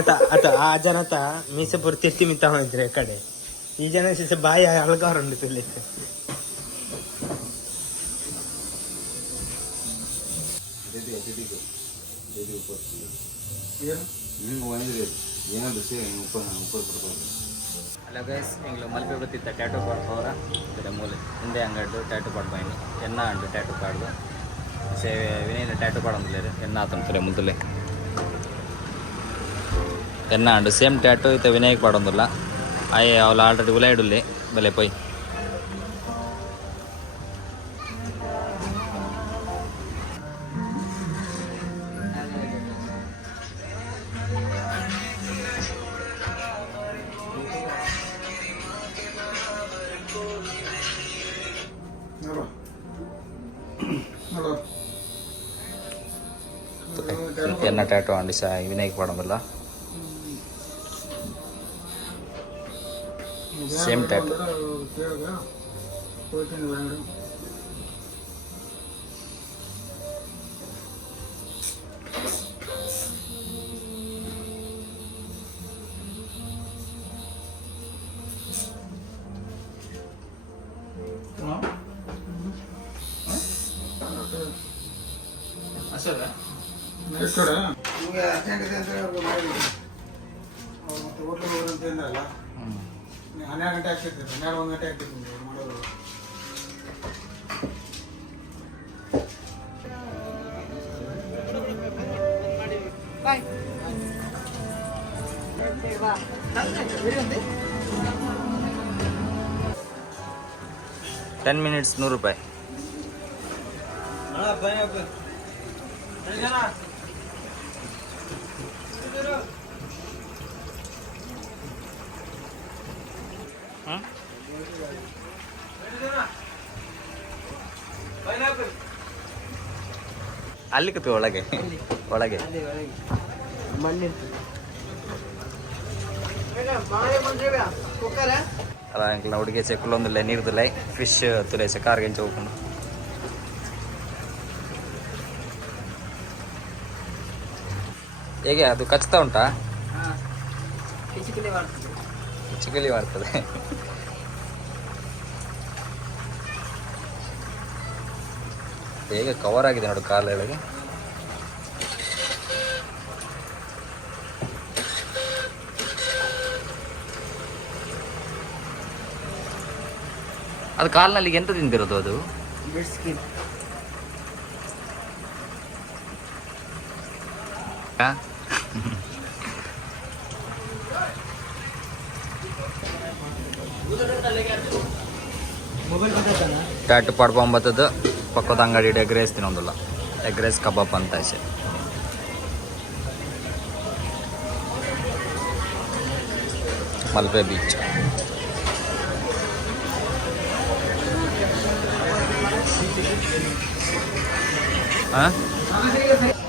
आता ಆ ಜನತ ಮೀಸೆ ಪೂರ್ತಿ ಎತ್ತಿ ಮಿತ್ತ ಹೋಗಿದ್ರೆ ಕಡೆ ಈ ಜನ ಸಿಸ ಬಾಯಿ ಅಳಗಾರುಂಡು ತುಳಿಕ್ಕೆ హలో గైస్ ఇంట్లో మల్పే బతిత్త ట్యాటూ పడుకోరా ఇక్కడ మూల ఇందే అంగడు ట్యాటూ పడిపోయింది ఎన్న అండు ట్యాటూ పాడు సే వినయన ట్యాటూ పడందులేరు ఎన్న అతను సరే ముందులే ಎನ್ನ ಅಂಡು ಸೇಮ್ ಟ್ಯಾಟು ಇತ್ತ ವಿನಾಯಕ್ ಪಡೊಂದಿಲ್ಲ ಅಯ್ಯ ಅವಳು ಆಲ್ರೆಡಿ ಉಲಾಯಿಡುಲ್ಲಿ ಬೆಲೆ ಪೊಯ್ ಎನ್ನ ಟ್ಯಾಟು ಅಂಡು ಸಹ ವಿನಾಯಕ್ ಪಡೊಂದಿಲ್ಲ ಸೇಮ್ ಟೈಪ್ ಹನ್ನೆರಡು ಗಂಟೆ ಆಗ್ತಿರ್ತದೆ 12 ಗಂಟೆ ಆಗ್ತಿರ್ತದೆ ಮಾಡೋದು ಬಾಯ್ 10 minutes 100 ರೂಪಾಯಿ ಅಲ್ಲಿ ಕೂತು ಒಳಗೆ ಒಳಗೆ ಅಲ್ಲ ಅಂಕಲ್ ಹುಡುಗಿ ಚೆಕ್ಕಲೊಂದಿಲ್ಲ ನೀರ್ದಿಲ್ಲ ಫಿಶ್ ತುಲೆ ಕಾರ್ಗೆ ಹೆಂಚು ಹೋಗ್ಕೊಂಡು ಹೇಗೆ ಅದು ಕಚ್ತಾ ಉಂಟಾ ಚಿಕ್ಕಲಿ ಮಾಡ್ತದೆ ಹೇಗೆ ಕವರ್ ಆಗಿದೆ ನೋಡು ಕಾಲೊಳಗೆ ಅದು ಕಾಲಿನಲ್ಲಿ ಎಂತ ತಿಂದಿರೋದು ಅದು ಟ್ಯಾಟು ಪಡ್ಕೊಂಬತ್ತದು ಪಕ್ಕದ ಅಂಗಡಿ ಎಗ್ ರೈಸ್ ತಿನ್ನೋದಿಲ್ಲ ಎಗ್ ರೈಸ್ ಕಬಾಬ್ ಅಂತ ಆಸೆ ಮಲ್ಪೆ ಬೀಚ್ ಹಾಂ